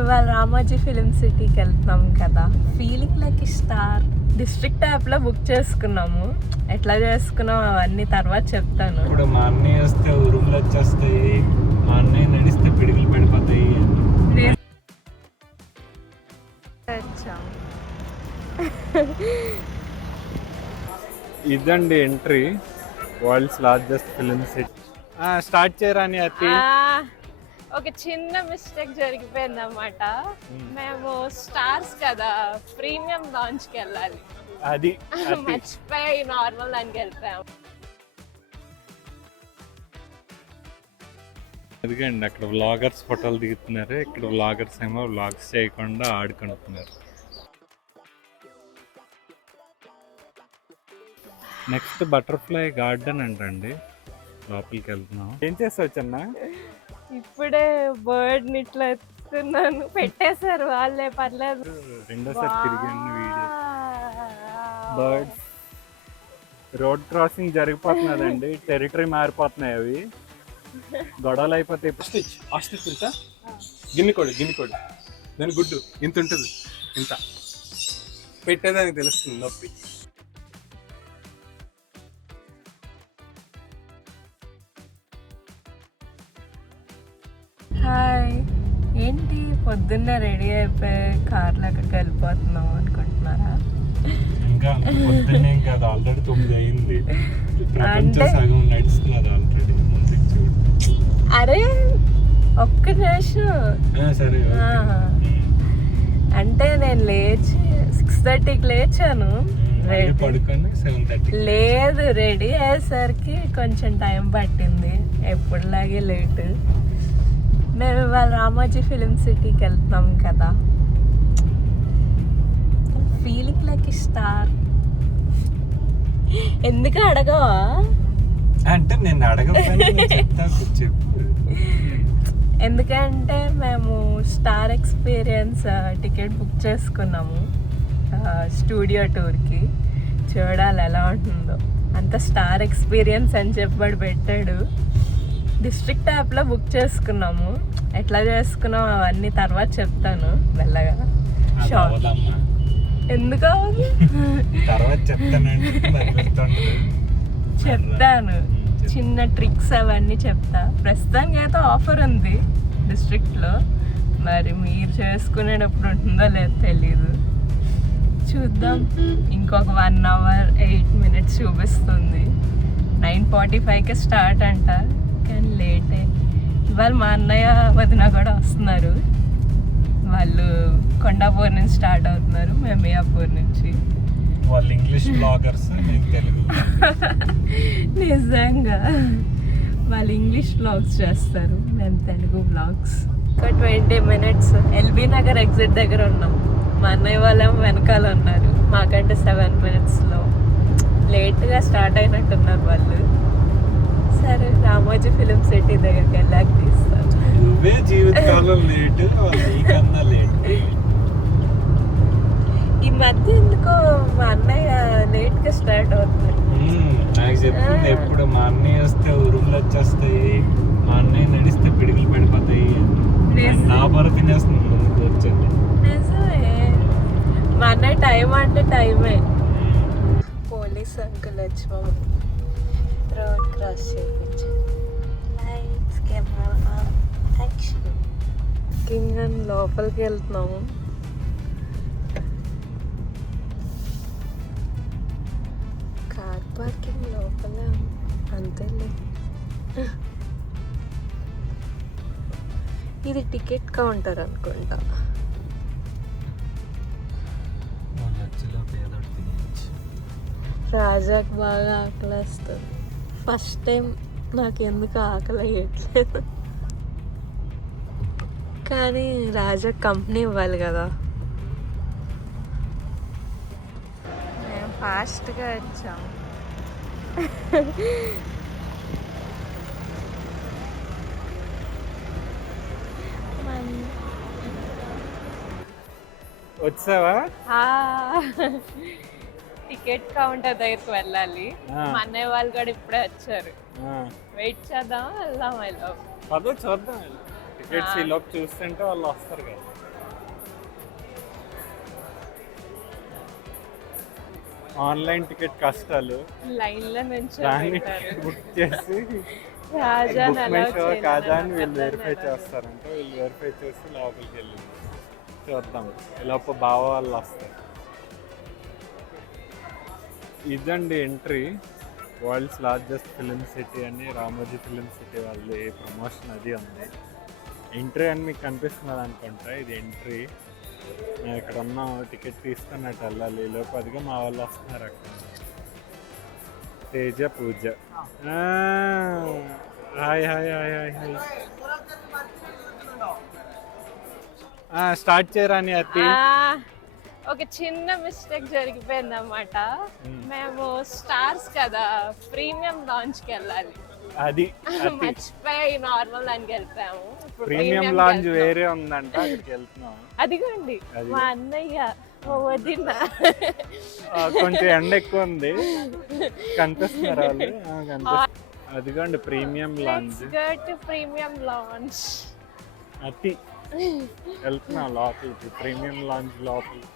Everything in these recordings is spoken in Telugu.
ఇవాళ రామోజీ ఫిలిం సిటీకి వెళ్తున్నాం కదా. ఫీలింగ్ లైక్ స్టార్ డిస్ట్రిక్ట్ యాప్లో బుక్ చేసుకున్నాము. ఎట్లా చేసుకున్నాం అవన్నీ తర్వాత చెప్తాను. ఇప్పుడు మా అన్నయ్య వస్తే ఉరుములు వచ్చేస్తాయి, మా అన్నయ్య నడిస్తే పిడుగులు పడిపోతాయి. ఇదండి entry, world's largest film city. Start చేయరాని అతి ఒక చిన్న మిస్టేక్ జరిగిపోయింది అన్నమాట. మేము స్టార్స్ కదా, ప్రీమియం లాంచ్కి వెళ్ళాలి, అది మర్చిపోయి నార్మల్ దానికి వెళ్తాము. అదిగండి అక్కడ వ్లాగర్స్ ఫోటోలు దిగుతున్నారు. ఇక్కడ వ్లాగర్స్ ఏమో వ్లాగ్స్ చేయకుండా ఆడుకుంటున్నారు. నెక్స్ట్ బటర్ఫ్లై గార్డెన్ అంటండి, లోపలికి వెళ్తున్నాం. ఏం చేస్తావు చిన్న? ఇప్పుడే బర్డ్ ని ఇట్లా ఎత్తుతున్నాను, పెట్టేశారు వాళ్ళే, పర్లేదు. రెండోసారి తిరిగాను వీడియో. బర్డ్స్ రోడ్ క్రాసింగ్ జరిగిపోతున్నదండి, టెరిటరీ మారిపోతున్నాయి, అవి గొడవలు అయిపోతాయి. ఆస్ట్రిచ్ తెలుసా? గిన్నెకోడి దాని గుడ్డు ఇంత ఉంటుంది, ఇంత పెట్టేదానికి తెలుస్తుంది నొప్పి. హాయ్, ఏంటి పొద్దున్నే రెడీ అయిపోయి కార్లో అక్కడికి వెళ్ళిపోతున్నాం అనుకుంటున్నారా? ఇంకా పొద్దున్నే కాదు, ఆల్రెడీ 9 అయింది. ప్రపంచం సగం నడుస్తున్నది ఆల్రెడీ. ముందుకు చూడు. అరే ఒక్క నిమిషం. సరే. అంటే నేను లేచి 6:30కి లేచాను. పడుకొని 7:30 లేదు, రెడీ అయ్యేసరికి కొంచెం టైం పట్టింది, ఎప్పుడులాగే లేట్. మేము ఇవాళ రామోజీ ఫిలిం సిటీకి వెళ్తున్నాం కదా. Feeling like star. ఎందుకు అడగవా? అంటే నేను అడగకపోయినా చెప్పు. ఎందుకంటే మేము స్టార్ ఎక్స్పీరియన్స్ టికెట్ బుక్ చేసుకున్నాము స్టూడియో టూర్కి. చూడాలి ఎలా ఉంటుందో. అంత స్టార్ ఎక్స్పీరియన్స్ అని చెప్పాడు, పెట్టాడు. డిస్ట్రిక్ట్ యాప్లో బుక్ చేసుకున్నాము. ఎట్లా చేసుకున్నాం అవన్నీ తర్వాత చెప్తాను మెల్లగా. షార్ట్ ఎందుకు అవ్వదు, తర్వాత చెప్తాను. చిన్న ట్రిక్స్ అవన్నీ చెప్తా. ప్రస్తుతానికి అయితే ఆఫర్ ఉంది డిస్ట్రిక్ట్లో, మరి మీరు చేసుకునేటప్పుడు ఉంటుందో లేదో తెలీదు, చూద్దాం. ఇంకొక 1 hour 8 minutes చూపిస్తుంది. 9:45కి స్టార్ట్ అంట, కానీ లేటే. ఇవాళ మా అన్నయ్య వదిన కూడా వస్తున్నారు. వాళ్ళు కొండాపూర్ నుంచి స్టార్ట్ అవుతున్నారు, మేము మియాపూర్ నుంచి. వాళ్ళు ఇంగ్లీష్ బ్లాగర్స్, నేను తెలుగు. నిజంగా వాళ్ళు ఇంగ్లీష్ వ్లాగ్స్ చేస్తారు, మేము తెలుగు వ్లాగ్స్. ఒక 20 minutes ఎల్బీ నగర్ ఎగ్జిట్ దగ్గర ఉన్నాం. మా అన్నయ్య వాళ్ళేమో వెనకాల ఉన్నారు, మాకంటే 7 minutesలో. లేట్గా స్టార్ట్ అయినట్టున్నారు వాళ్ళు. సరే, రామోజీ ఫిలిం సిటీ దగ్గరికి వెళ్ళాక తీస్తాను. నువ్వే జీవితకాలం లేట్, నీకన్నా లేట్. ఈ మధ్య ఎందుకో మా అన్నయ్య లేట్గా స్టార్ట్ అవుతున్నారు. నాకు చెప్తుంది ఎప్పుడు, మా అన్నయ్య వస్తే ఉరుములు వచ్చేస్తాయి, మా అన్నయ్య నడిస్తే పిడుగులు పడిపోతాయి. నా బర తినేస్తుంది ముందుకు వచ్చండి. నిజమే, మా అన్నయ్య టైం అంటే టైమే. పోలీస్ అంకుల్ వచ్చి రోడ్ క్రాస్ చేయించారు. Lights, camera, action. కింగ్ అని లోపలికి వెళ్తున్నాము. కార్ పార్కింగ్ లోపల అంతేలే. ఇది టికెట్ కౌంటర్ అనుకుంటా. రాజాకి బాగా ఆకలి వస్తుంది. ఫస్ట్ టైం నాకు ఎందుకు ఆకలి వేయట్లేదు, కానీ రాజా కంపెనీ ఇవ్వాలి కదా. మేము ఫాస్ట్గా వచ్చాం. వచ్చావా? టికెట్ కౌంటర్ దగ్గరికి వెళ్ళాలి. మా అన్నయ్య వాళ్ళు కూడా ఇప్పుడే వచ్చారు. వెయిట్ చేద్దాం, వెళ్దాం. పదో చూద్దాం. టికెట్స్ ఈ లోపు చూస్తుంటే వాళ్ళు వస్తారు కదా. ఆన్లైన్ టికెట్ కష్టాలు, లైన్ లో నుంచి దాన్ని బుక్ చేసి బుక్ మై షో కాదా అని వీళ్ళు వెరిఫై చేస్తారంటే వీళ్ళు వెరిఫై చేసి లోపలికి వెళ్ళింది. చూద్దాం లోపల బావ వాళ్ళు వస్తారు. ఇదండి entry. World's largest film city అని రామోజీ ఫిలిం సిటీ వాళ్ళు ప్రమోషన్ అది ఉంది. ఎంట్రీ అని మీకు కనిపిస్తున్నది అనుకుంటా, ఇది ఎంట్రీ. నేను ఇక్కడ ఉన్న టికెట్ తీసుకున్నట్టు వెళ్ళాలి. లోపు అదిగా మా వాళ్ళు వస్తున్నారు అక్కడ. Teja Pooja. Hi hi hi hi hi. Start చేయరాని అతి. ఒక చిన్న మిస్టేక్ జరిగిపోయింది అన్నమాట. మేము స్టార్స్ కదా, ప్రీమియం లాంచ్ కి వెళ్ళాలి. అది మర్చిపోయి నార్మల్ దానికి వెళ్ళిపోయాము. ప్రీమియం లాంజ్ వేరే ఉందంట, అక్కడికి వెళ్తున్నాం. అదిగోండి మా అన్నయ్య వదిన. కొంచెం ఎండ ఎక్కువ ఉంది, కనిపిస్తున్నారు వాళ్ళు. అదిగోండి ప్రీమియం లాంజ్. ప్రీమియం లాంచ్ అతి వెళ్తున్నాం లోపలికి, ప్రీమియం లాంజ్ లోపలికి.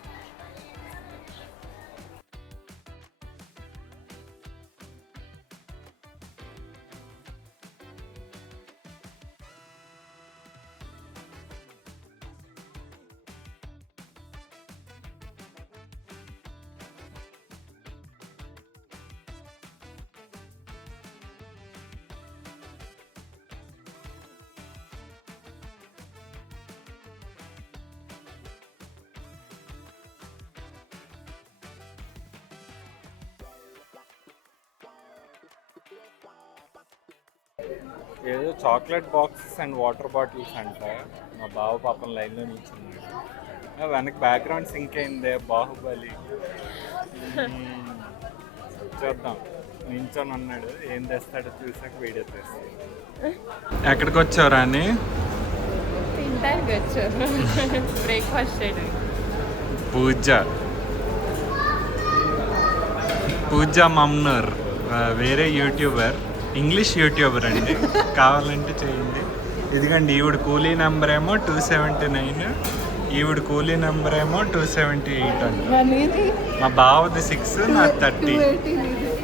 ఏదో chocolate boxes and water bottles అంట. మా బావ పాపం లైన్లో నిల్చున్నాడు. వెనక్కి బ్యాక్గ్రౌండ్ సింక్ అయిందే, బాహుబలి. చూద్దాం, నించొని ఉన్నాడు. ఏం తెస్తాడో చూసాక వీడియో తెస్తాడు. ఎక్కడికి వచ్చావురా అని? తింటానికి వచ్చారు. బ్రేక్ఫాస్ట్ పూజ మమ్నూర్ వేరే యూట్యూబర్, ఇంగ్లీష్ యూట్యూబర్ అండి. కావాలంటే చేయండి. ఇదిగండి ఈవిడ కూలీ నెంబర్ ఏమో 279, ఈవిడ కూలీ నెంబర్ ఏమో 278 అండి. మా బావది 6, నాది 30,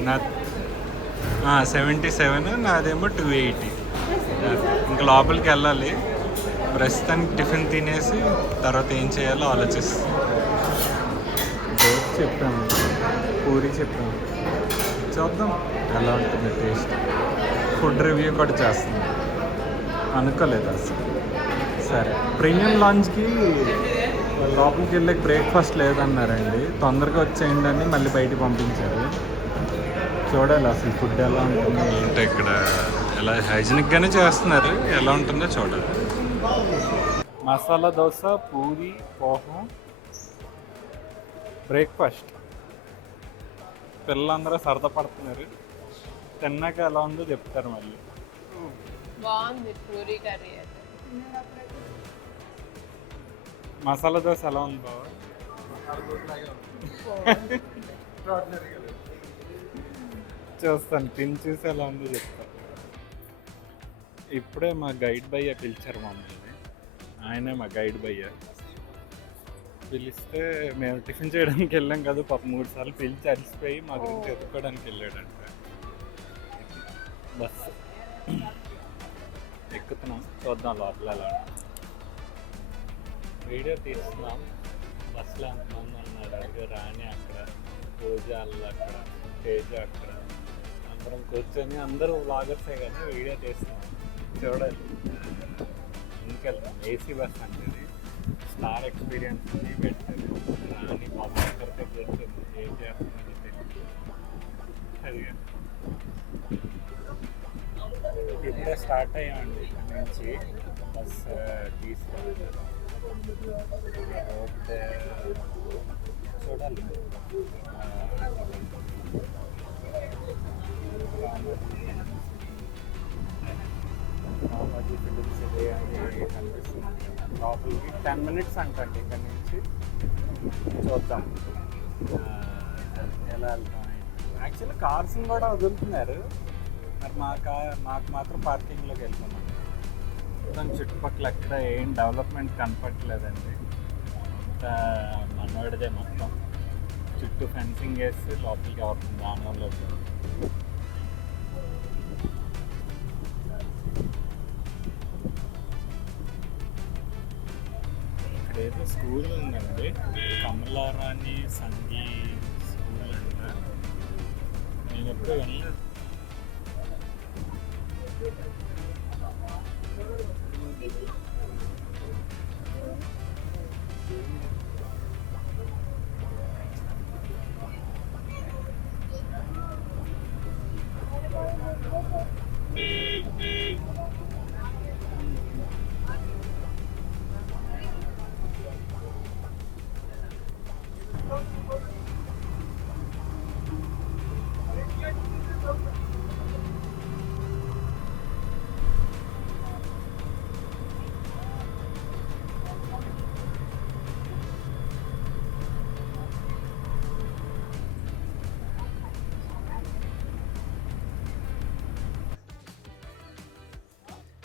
నా 77, నాదేమో 280. ఇంకా లోపలికి వెళ్ళాలి. ప్రస్తుతానికి టిఫిన్ తినేసి తర్వాత ఏం చేయాలో ఆలోచిస్తాం. దోశ చెప్పాము, పూరి చెప్పాము. చూద్దాం ఎలా ఉంటుంది టేస్ట్. ఫుడ్ రివ్యూ కూడా చేస్తాం. అనుకోలేదు అసలు. సరే, ప్రీమియం లాంచ్కి లోపలికి వెళ్ళి బ్రేక్ఫాస్ట్ లేదన్నారండి. తొందరగా వచ్చేయండి అని మళ్ళీ బయటికి పంపించారు. చూడాలి అసలు ఫుడ్ ఎలా ఉంటుంది ఏంటో. ఇక్కడ ఎలా హైజీనిక్గానే చేస్తున్నారు, ఎలా ఉంటుందో చూడాలి. మసాలా దోశ, పూరి, పోహం బ్రేక్ఫాస్ట్. పిల్లలందరూ సరదా పడుతున్నారు. తిన్నాక ఎలా ఉందో చెప్తారు మళ్ళీ. బాగుంది పూరి కర్రీ. మసాలా దోశ ఎలా ఉంది బాబా? చూస్తాను, తిని చూసి ఎలా ఉందో చెప్తాను. ఇప్పుడే మా గైడ్ భయ్య పిలిచారు మమ్మల్ని. ఆయనే మా గైడ్ భయ్య. పిలిస్తే మేము టిఫిన్ చేయడానికి వెళ్ళాం కదా, పాప 3 సార్లు పిలిచి అరిసిపోయి మా గురించి ఎత్తుకోవడానికి వెళ్ళాడంట. బస్సు ఎక్కుతున్నాం, చూద్దాం లోపల ఎలా. వీడియో తీస్తున్నాం. బస్సులో ఎంతమంది ఉన్నారు అడిగి. రాణి అక్కడ, పూజ అక్కడ, తేజ అక్కడ. అందరం కూర్చొని అందరూ వ్లాగర్సే కదా, వీడియో తీస్తున్నాం. చూడాలి. ఇంకెళ్తాం. ఏసీ బస్ అంటే స్టార్ ఎక్స్పీరియన్స్ అని పెట్టారు. రాణి పాపం ఎక్కడికి చేస్తుంది, ఏం చేస్తుందని తెలియదు. అదిగా ఇప్పుడే స్టార్ట్ అయ్యామండి. ఇక్కడ నుంచి బస్ తీసుకెళ్ళి రోడ్ చూడాలి. రామోజీ ఫిలిం సిటీ అని కనిపిస్తుంది. లోపలికి 10 minutes అంటండి ఇక్కడ నుంచి. చూద్దాం ఎలా వెళ్తాం. యాక్చువల్లీ కార్స్ని కూడా వదులుతున్నారు, మరి మాకు మాత్రం పార్కింగ్లోకి వెళ్తున్నాం. దాని చుట్టుపక్కల ఎక్కడ ఏం డెవలప్మెంట్ కనపట్లేదండి. మనోడిదే మొత్తం. చుట్టూ ఫెన్సింగ్ వేసి లోపలికి ఎవరు దానివల్ల ఇక్కడ ఏదో స్కూల్ ఉందండి, కమలారాణి సంగీ స్కూల్ అంట. నేను ఎప్పుడు వెళ్ళలేదు.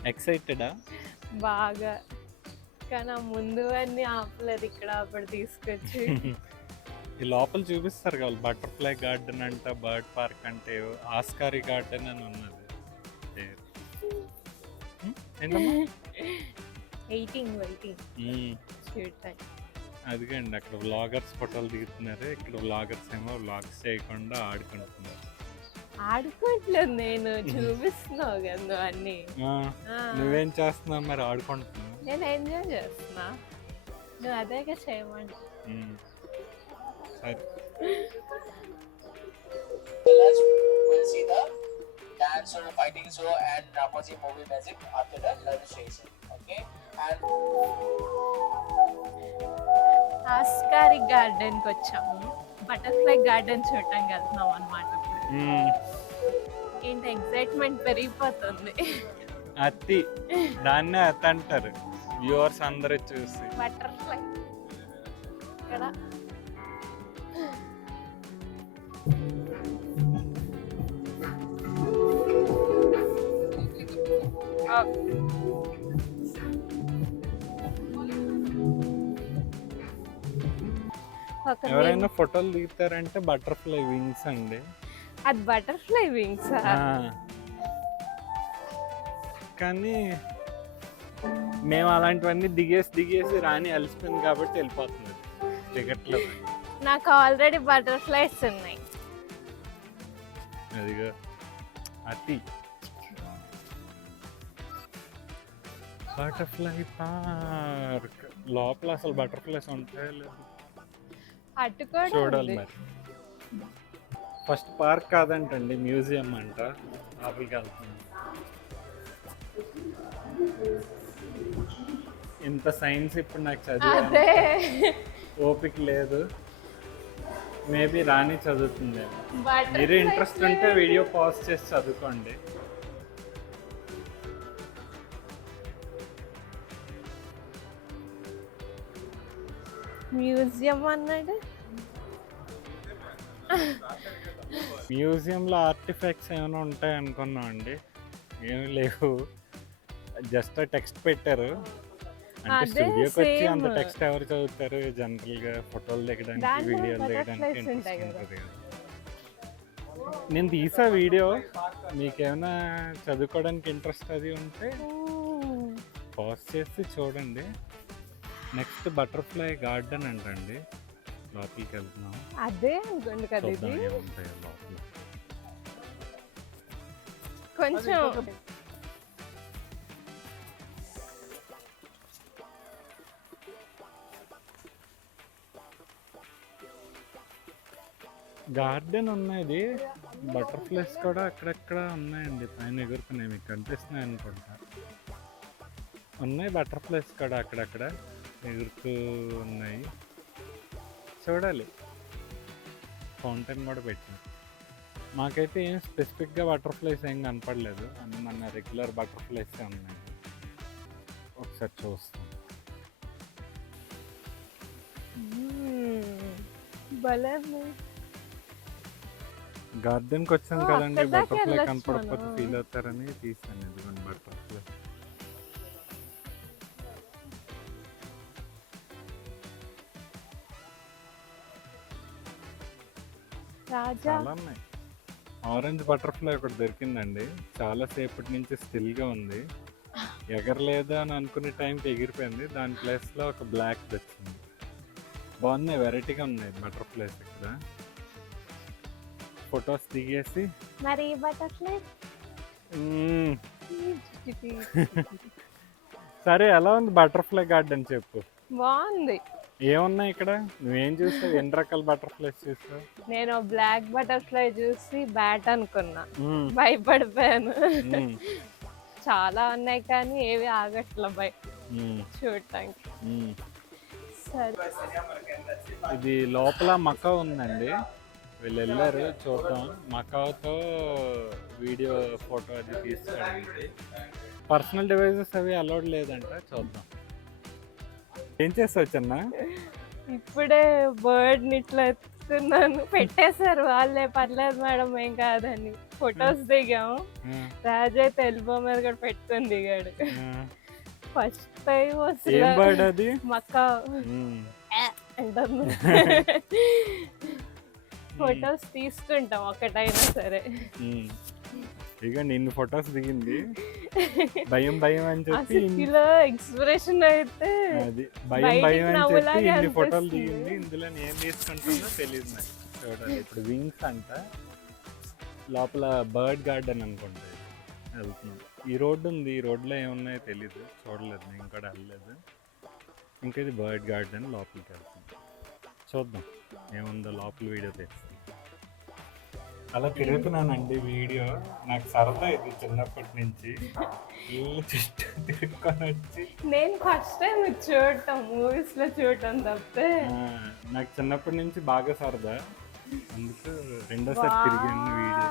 ఎక్సైటెడా? బాగా, కానీ ఆ ముందు అన్ని ఆపలేదు, ఇక్కడ అప్పుడు తీసుకొచ్చి. ఈ లోపల చూపిస్తారు కదా, బటర్ఫ్లై గార్డెన్ అంట, బర్డ్ పార్క్ అంటే, ఆస్కారీ గార్డెన్ అని ఉన్నది. ఏంటమ్మా? వెయిటింగ్ అదిగండి, అక్కడ వ్లాగర్స్ ఫోటోలు దిగుతున్నారు, ఇక్కడ వ్లాగర్స్ ఏమో వ్లాగ్స్ చేయకుండా ఆడుకుంటున్నారు. ఆడుకోవట్లేదు, నేను చూపిస్తున్నావు కదా నువ్వు అన్ని. నువ్వేం చేస్తున్నావు మరి? ఆడుకుంటున్నావు. నేను ఎంజాయ్ చేస్తున్నా, నువ్వు అదేగా చేయమంట. సరే. We'll see the dance or fighting show and Ramoji movie magic after the registration. Okay, and ఆస్కారీ గార్డెన్కి వచ్చాము, బటర్ఫ్లై గార్డెన్ చూడటానికి వెళ్తున్నాం అనమాట. ఏంటి ఎక్సైట్మెంట్ పెరిగిపోతుంది. అతి దాన్నే అతి అంటారు వ్యూవర్స్ అందరూ చూసి. బటర్ఫ్లై ఇక్కడ ఎవరైనా ఫోటోలు దిగుతారంటే బటర్ఫ్లై వింగ్స్ అండి. అది బటర్ఫ్లై వింగ్స్. కానీ మేము అలాంటివన్నీ దిగేసి రాని అలసిపోయింది కాబట్టి వెళ్ళిపోతుంది, దిగట్లేదు. నాకు ఆల్రెడీ బటర్ఫ్లైస్ ఉన్నాయి. అదిగో అతి బటర్ఫ్లై పార్క్ లోపల అసలు బటర్ఫ్లైస్ ఉంటాయో లేదు చూడాలి మరి. ఫస్ట్ పార్క్ కాదంటండి, మ్యూజియం అంట. లోపలికి వెళ్తున్నాం. ఇంత సైన్స్ ఇప్పుడు నాకు చదివే ఓపిక లేదు. మేబీ రాని చదువుతుంది. మీరు ఇంట్రెస్ట్ ఉంటే వీడియో పాజ్ చేసి చదువుకోండి. మ్యూజియం అన్నాడు. మ్యూజియంలో ఆర్టిఫాక్ట్స్ ఏమైనా ఉంటాయి అనుకున్నాం అండి, ఏమి లేవు. జస్ట్ టెక్స్ట్ పెట్టారు. అంటే స్టూడియోకి వచ్చి అంత టెక్స్ట్ ఎవరు చదువుతారు? జనరల్గా ఫోటోలు దిగడానికి, వీడియోలు దిగడానికి ఇంట్రెస్ట్ ఉంటుంది కదా. నేను తీసా వీడియో, మీకేమైనా చదువుకోవడానికి ఇంట్రెస్ట్ అది ఉంటే పాజ్ చేసి చూడండి. నెక్స్ట్ బటర్ఫ్లై గార్డెన్ అంటండి, లోపలికి వెళ్తున్నాం. అదే అనుకోండి కదా, ఇది ఉంటాయి లోపల కొంచెం. గార్డెన్ ఉన్నది, బటర్ఫ్లైస్ కూడా అక్కడక్కడ ఉన్నాయండి, పైన ఎగురుతున్నాయి. మీకు కనిపిస్తున్నాయి అనుకుంటా. ఉన్నాయి బటర్ఫ్లైస్ కూడా అక్కడక్కడ ఎగురుతూ ఉన్నాయి. చూడాలి. ఫౌంటైన్ కూడా పెట్టాను. మాకైతే ఏం స్పెసిఫిక్గా బటర్ఫ్లైస్ ఏం కనపడలేదు, అన్నీ మన రెగ్యులర్ బటర్ఫ్లైసే ఉన్నాయి. ఒకసారి చూస్తాం. గార్డెన్కి వచ్చాను కదండి, బటర్ఫ్లై కనపడకపోతే ఫీల్ అవుతారని తీసాను. ఇదిగోండి బటర్ఫ్లై. రాజా చాలా ఉన్నాయి. ఆరెంజ్ బటర్ఫ్లై ఒకటి దొరికిందండి, చాలా సేపటి నుంచి స్టిల్గా ఉంది, ఎగరలేదు అని అనుకునే టైంకి ఎగిరిపోయింది. దాని ప్లేస్లో ఒక బ్లాక్ వచ్చింది. బాగున్నాయి, వెరైటీగా ఉన్నాయి బటర్ఫ్లైస్ ఇక్కడ. ఫొటోస్ దిగేసి మరి ఈ బటర్ఫ్లై సరే ఎలా ఉంది బటర్ఫ్లై గార్డెన్ చెప్పు, బాగుంది. ఏమున్నాయి ఇక్కడ, నువ్వేం చూసావు, ఎన్ని రకాల బటర్ఫ్లైస్ చూసావు? నేను బ్లాక్ బటర్ఫ్లై చూసి బ్యాట్ అనుకున్నా, భయపడిపోయాను. చాలా ఉన్నాయి కానీ ఏవి ఆగట్ల భయ చూడటానికి. సరే ఇది లోపల మకా ఉందండి, వీళ్ళు వెళ్ళారు చూద్దాం. మకాతో వీడియో ఫోటో అది తీసుకోవడానికి. పర్సనల్ డివైజెస్ అవి అలౌడ్ లేదంట, చూద్దాం. ఏం చేస్తావు చిన్న? ఇప్పుడే బర్డ్ ని ఇట్లా ఎత్తుకున్నాను, పెట్టేశారు వాళ్ళే, పర్లేదు మేడం ఏం కాదని. ఫొటోస్ దిగాము, రాజు అయితే ఎల్బో మీద కూడా పెట్టుకొని దిగాడు. ఫస్ట్ టైం ఏం బర్డ్ అది? మక్కా అంటుంది. ఫొటోస్ తీసుకుంటాం ఒకటైనా సరే. ఇక నిన్ను ఫొటోస్ దిగింది, భయం భయం అని చెప్పి ఇలా ఎక్స్ప్రెషన్ అయితే అది భయం భయం అని చెప్పి ఇన్ని ఫోటోలు దిగింది. ఇందులో ఏం తీసుకుంటుందో తెలియదు నాకు. చూడాలి ఇప్పుడు. వింగ్స్ అంట, లోపల బర్డ్ గార్డెన్ అనుకుంటా వెళ్తున్నాం. ఈ రోడ్డు ఉంది, ఈ రోడ్లో ఏమున్నాయో తెలీదు, చూడలేదు, నేను కూడా వెళ్ళలేదు. ఇంకా ఇది బర్డ్ గార్డెన్, లోపలికి వెళ్తున్నాం, చూద్దాం ఏముందో లోపల. వీడియో తెస్తాను. అలా తిరుగుతున్నానండి వీడియో, నాకు సరదా ఇది చిన్నప్పటి నుంచి. ఇల్లు చుట్టూ తిరుక్కొని వచ్చి నేను ఫస్ట్ టైం చూడటం, మూవీస్ లో చూడటం తప్పితే నాకు చిన్నప్పటి నుంచి బాగా సరదా, అందుకు రెండోసారి తిరిగాను వీడియో.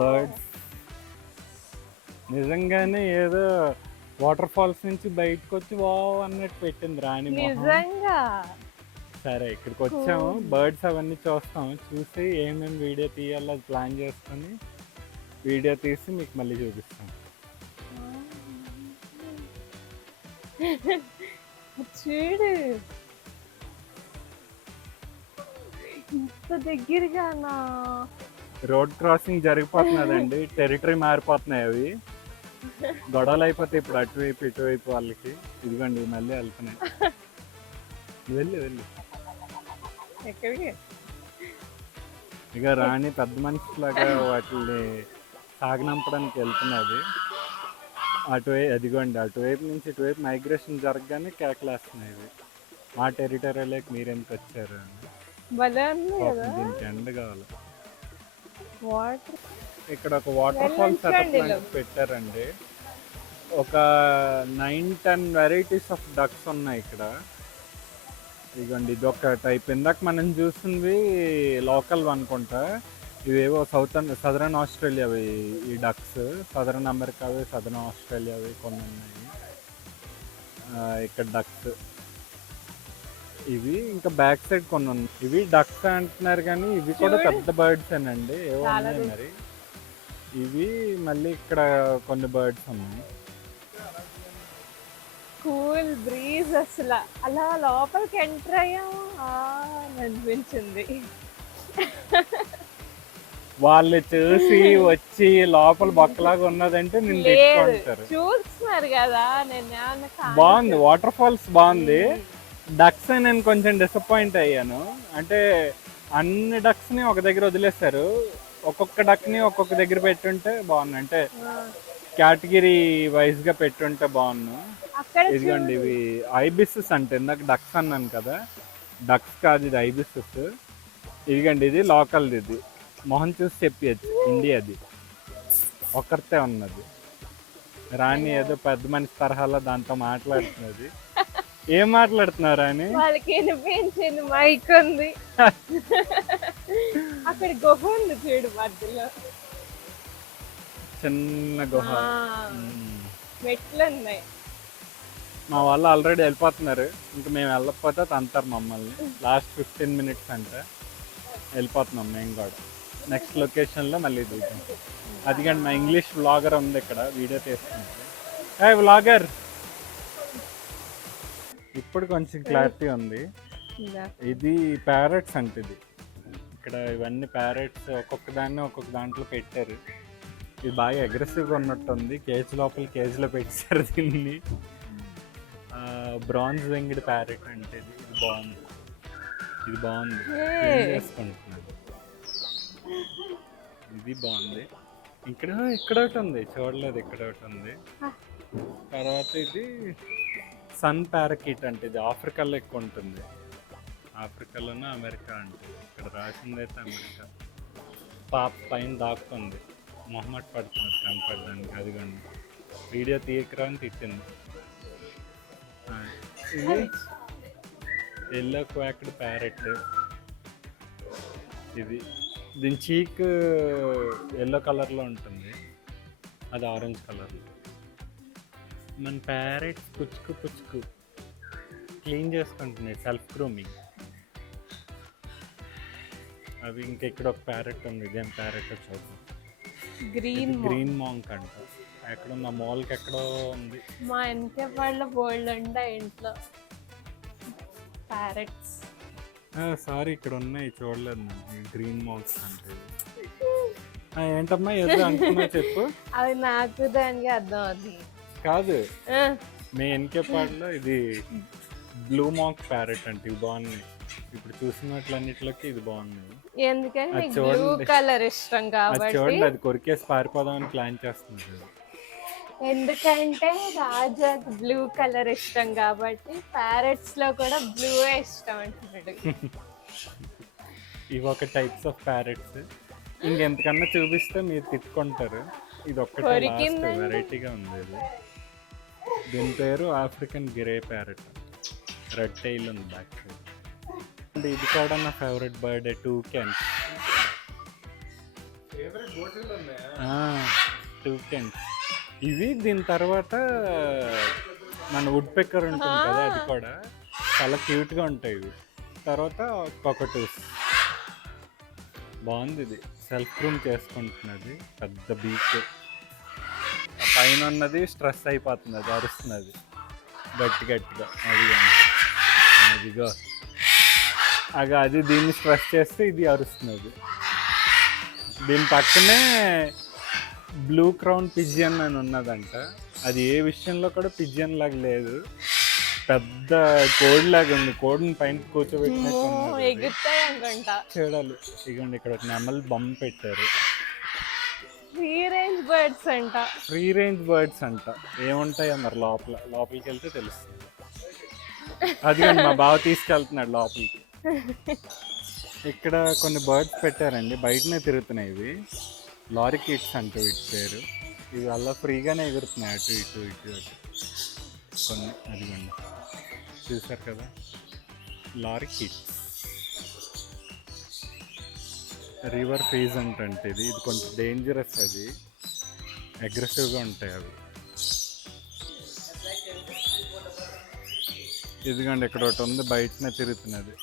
బర్డ్స్ నిజంగానే ఏదో వాటర్ ఫాల్స్ నుంచి బయటకు వచ్చి వావ్ అన్నట్టు పెట్టింది రాణి మొహం. నిజంగా. సరే ఇక్కడికి వచ్చాము, బర్డ్స్ అవన్నీ చూస్తాం, చూసి ఏమేమి వీడియో తీయాలో అది ప్లాన్ చేసుకొని వీడియో తీసి మీకు మళ్ళీ చూపిస్తాం. చూడు ఇంత దగ్గరగానా. రోడ్ క్రాసింగ్ జరిగిపోతున్నదండి, టెరిటరీ మారిపోతున్నాయి అవి, గొడవలు అయిపోతాయి ఇప్పుడు అటువైపు ఇటువైపు వాళ్ళకి. ఇదిగోండి మళ్ళీ వెళ్తున్నాయి, వెళ్ళి వెళ్ళి. ఎక్కడికి? ఇక రాణి పెద్ద మనిషిలాగా వాటిని సాగనంపడానికి వెళ్తున్నది. అటువైపు అదిగోండి, అటువైపు నుంచి ఇటువైపు మైగ్రేషన్ జరగగానే కేకలేస్తున్నాయి ఇవి, మా టెరిటరీలోకి మీరెందుకు వచ్చారు అని. దీనికి ఎండ కావాలి. ఇక్కడ ఒక వాటర్ ఫాల్ సెటప్ పెట్టారండి, ఒక 9-10 వెరైటీస్ ఆఫ్ డక్స్ ఉన్నాయి ఇక్కడ. ఇదిగోండి ఇది ఒక టైప్, ఇందాక మనం చూసింది లోకల్ అనుకుంటా, ఇవేవో సదరన్ ఆస్ట్రేలియావి ఈ డక్స్, సదరన్ అమెరికావి, సదరన్ ఆస్ట్రేలియావి కొన్ని ఉన్నాయి ఇక్కడ డక్స్. ఇవి ఇంకా బ్యాక్ సైడ్ కొన్ని ఉన్నాయి, ఇవి డక్స్ అంటున్నారు కానీ ఇవి కూడా పెద్ద బర్డ్స్ ఏనండి, ఏవో ఉన్నాయి మరి. ఇవి మళ్ళీ ఇక్కడ కొన్ని బర్డ్స్ ఉన్నాయి. కూల్ బ్రీజ్, అసలు అలా లోపలికి ఎంటర్ అయ్యాము అనిపించింది. వాళ్ళు చూసి వచ్చి లోపల బొక్కలాగా ఉన్నదంటే నేను తెచ్చుకుంటారు. చూస్తున్నారు కదా, నేను బాగుంది, వాటర్ ఫాల్స్ బాగుంది. డక్స్ నేను కొంచెం డిసప్పాయింట్ అయ్యాను, అంటే అన్ని డక్స్ ని ఒక దగ్గర వదిలేస్తారు, ఒక్కొక్క డక్ ని ఒక్కొక్క దగ్గర పెట్టుంటే బాగుంది, అంటే కేటగిరీ వైజ్ గా పెట్టుంటే బాగున్నా. ఇదిగోండి ఇవి ఐబిసస్ అంటే, ఇందాక డక్స్ అన్నాను కదా, డక్స్ కాదు ఇది ఐబిసస్. ఇదిగండి ఇది లోకల్ది, ఇది మొహం చూసి చెప్పచ్చు ఇండియాది, ఒక్కరితే ఉన్నది. రాణి ఏదో పెద్ద మనిషి తరహాలో దాంతో మాట్లాడుతున్నది. ఏం మాట్లాడుతున్నారు అని వాళ్ళకి వినిపించింది, మైక్ ఉంది అక్కడ, గుహ ఉంది చూడు మధ్యలో, చిన్న గుహ, మెట్లు ఉన్నాయి. మా వాళ్ళు ఆల్రెడీ వెళ్ళిపోతున్నారు, ఇంకా మేము వెళ్ళకపోతే తంతారు మమ్మల్ని. లాస్ట్ 15 minutes అంటే వెళ్ళిపోతున్నాం మేము కూడా. నెక్స్ట్ లొకేషన్లో మళ్ళీ దిగుతాం. అదిగండి మా ఇంగ్లీష్ వ్లాగర్ ఉంది ఇక్కడ, వీడియో తీస్తుంటే. హే వ్లాగర్, ఇప్పుడు కొంచెం క్లారిటీ ఉంది. ఇది ప్యారెట్స్ అంటే, ఇది ఇక్కడ ఇవన్నీ ప్యారెట్స్ ఒక్కొక్క దాన్ని ఒక్కొక్క దాంట్లో పెట్టారు. ఇది బాగా అగ్రెసివ్గా ఉన్నట్టుంది. కేజ్ లోపల కేజ్లో పెట్టారు దీన్ని. బ్రాంజ్ వింగ్డ్ ప్యారెట్ అంటే ఇది బాగుంది. ఇది బాగుంది, చేసుకుంటున్నాను. ఇది బాగుంది. ఇక్కడ ఒకటి ఉంది, చూడలేదు. ఇక్కడ ఒకటి ఉంది. తర్వాత ఇది సన్ ప్యారకీట్ అంటే ఇది ఆఫ్రికాలో ఎక్కువ ఉంటుంది. ఆఫ్రికాలోనే అమెరికా అంటే ఇక్కడ రాసింది అయితే అమెరికా. పాప పైన దాక్కుంది, మొహమ్మద్ పడుతున్నది కనపడడానికి. అదిగోండి వీడియో తీయకరా అని తిట్టింది. ఇది ఎల్లో క్వాక్డ్ ప్యారెట్. ఇది దీని చీక్ ఎల్లో కలర్లో ఉంటుంది, అది ఆరెంజ్ కలర్లో. మన ప్యారెట్ పుచ్చుకు క్లీన్ చేసుకుంటున్నాయి, సెల్ఫ్ గ్రూమింగ్. అవి ఇక్కడ ఒక ప్యారెట్ ఉంది. ఇదేం ప్యారెట్ చూద్దాం. గ్రీన్ మాంక్ అంట. ఎక్కడ ఉంది? మాల్కి ఎక్కడో ఉంది. మా ఇంట్లో వాళ్ళ బోల్డ్ ఉండే ఇంట్లో ప్యారెట్స్. సారీ, ఇక్కడ ఉన్నాయి, చూడలేదు నేను. గ్రీన్ మాంక్స్ అంటే ఏంటమ్మా? ఏదో అంటున్నా చెప్పు. అవి నాకు దానికి అర్థం అవుతుంది కాదు. మీ ఎన్కేపాడులో ఇది బ్లూ మాంక్ ప్యారెట్ అంటే ఇవి బాగున్నాయి. ఇప్పుడు చూసినట్లన్నిట్లోకి ఇది బాగున్నాయి. ఎందుకంటే బ్లూ కలర్ ఇష్టం కాబట్టి. చూడండి, అది కొరికేసి పారిపోదామని ప్లాన్ చేస్తున్నారు. ఎందుకంటే రాజాకి బ్లూ కలర్ ఇష్టం కాబట్టి ప్యారెట్స్ లో కూడా బ్లూ ఇష్టం అంటున్నాడు. ఇవి ఒక టైప్స్ ఆఫ్ ప్యారెట్స్. ఇంకెంతకన్నా చూపిస్తే మీరు తిట్టుకుంటారు. ఇది ఒక్కటే వెరైటీగా ఉంది. ఇది దీని పేరు African grey parrot. Red tail ఉంది బ్యాక్ సైడ్. ఇది కూడా నా ఫేవరెట్ బర్డ్, టూకెన్స్. టూకెన్స్ ఇవి. దీని తర్వాత మన వుడ్ పెక్కర్ ఉంటుంది కదా, అది కూడా చాలా క్యూట్గా ఉంటాయి ఇవి. తర్వాత కాకటూస్ బాగుంది. ఇది సెల్ఫ్ రూమ్ చేసుకుంటున్నది. పెద్ద బీక్ పైన ఉన్నది స్ట్రెస్ అయిపోతుంది, అది అరుస్తున్నది గట్టిగా. అదిగో అది దీన్ని స్ట్రెస్ చేస్తే ఇది అరుస్తున్నది. దీని పక్కనే బ్లూ క్రౌన్ పిజియన్ అని ఉన్నదంట. అది ఏ విషయంలో కూడా పిజియన్ లాగా లేదు, పెద్ద కోడ్ లాగా ఉంది. కోడ్ని పైన కూర్చోబెట్టినట్టు చూడాలి. ఇగోండి ఇక్కడ ఒక నెమల్ బొమ్మ పెట్టారు. ఫ్రీ రేంజ్ బర్డ్స్ అంట. ఏముంటాయో మరి లోపలికి వెళ్తే తెలుస్తుంది. అదిగోండి మా బావ తీసుకెళ్తున్నాడు లోపలికి. ఇక్కడ కొన్ని బర్డ్స్ పెట్టారండి, బయటనే తిరుగుతున్నాయి. ఇవి లారీ కిట్స్ అంటూ వీటి పేరు. ఇవి అలా ఫ్రీగానే ఎగురుతున్నాయి అటు ఇటు కొన్ని. అదిగోండి చూసారు కదా, లారీ కిట్స్. రివర్ ఫీజెంట్ అంటే ఇది కొంచెం డేంజరస్. అది అగ్రెసివ్గా ఉంటాయి అవి. ఇదిగోండి ఇక్కడ ఒకటి ఉంది, బయటనే తిరుగుతున్నది,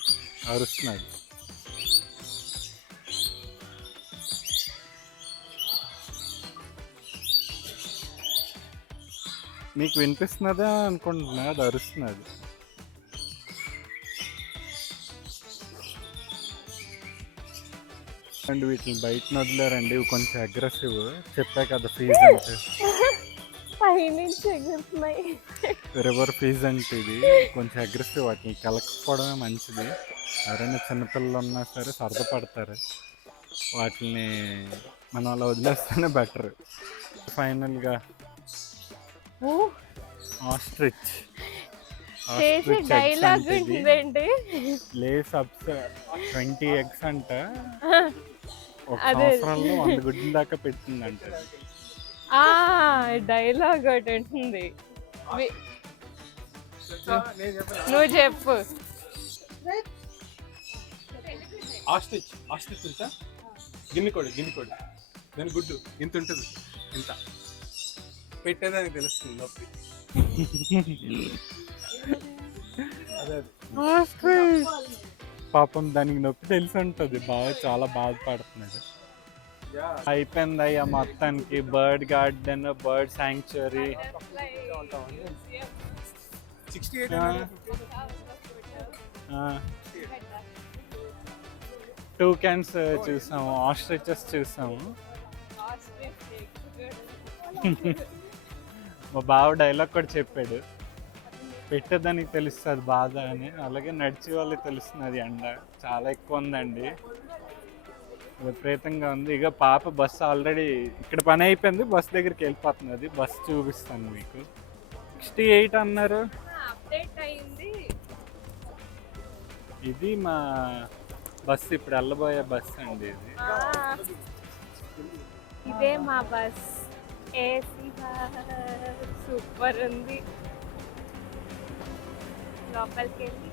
అరుస్తున్నది. మీకు వినిపిస్తున్నదా అనుకుంటున్నా, అది అరుస్తున్నది. అండ్ వీటిని బయట వదిలేరండి, ఇవి కొంచెం అగ్రెసివ్. చెప్పా కదా ఫీజ్ అంటే. రివర్ ఫీజ్ అంటే ఇది కొంచెం అగ్రెసివ్. వాటిని కలకపోవడమే మంచిది. ఎవరైనా చిన్నపిల్లలు ఉన్నా సరే సరదా పడతారు. వాటిని మనం అలా వదిలేస్తేనే బెటర్. ఫైనల్గా ఆస్ట్రిచ్. లేస్ అప్స్ 20 eggs అంట. ఒక సంవత్సరంలో 100 గుడ్ల దాకా పెట్టిందంట. డైలాగ్ ఒకటి ఉంటుంది, నువ్వు చెప్పు. ఆస్ట్రిచ్ తెలుసా? గిన్నెకోడి దాని గుడ్డు ఇంత ఉంటుంది, ఇంత పెట్టేదానికి తెలుస్తుంది నొప్పి. పాపం దానికి నొప్పి తెలిసి ఉంటుంది, చాలా బాధపడుతున్నాడు. అయిపోయింది అయ్యా మొత్తానికి. Bird garden, bird sanctuary. 68 టూకాన్స్ చూసాము, ఆస్ట్రిచెస్ చూసాము. మా బావ డైలాగ్ కూడా చెప్పాడు, పెట్టేదానికి తెలుస్తుంది బాధ అని, అలాగే నడిచే వాళ్ళకి తెలుస్తుంది ఎండ చాలా ఎక్కువ ఉందండి, విపరీతంగా ఉంది. ఇక పాప బస్సు ఆల్రెడీ ఇక్కడ పని అయిపోయింది, బస్ దగ్గరికి వెళ్ళిపోతున్నది. బస్సు చూపిస్తాను మీకు. 68 అన్నారు. అప్డేట్ అయింది. ఇది మా బస్సు, ఇప్పుడు వెళ్ళబోయే బస్సు అండి ఇది. ఇదే మా బస్, ఏసీ సూపర్ ఉంది. లోపలికి వెళ్ళి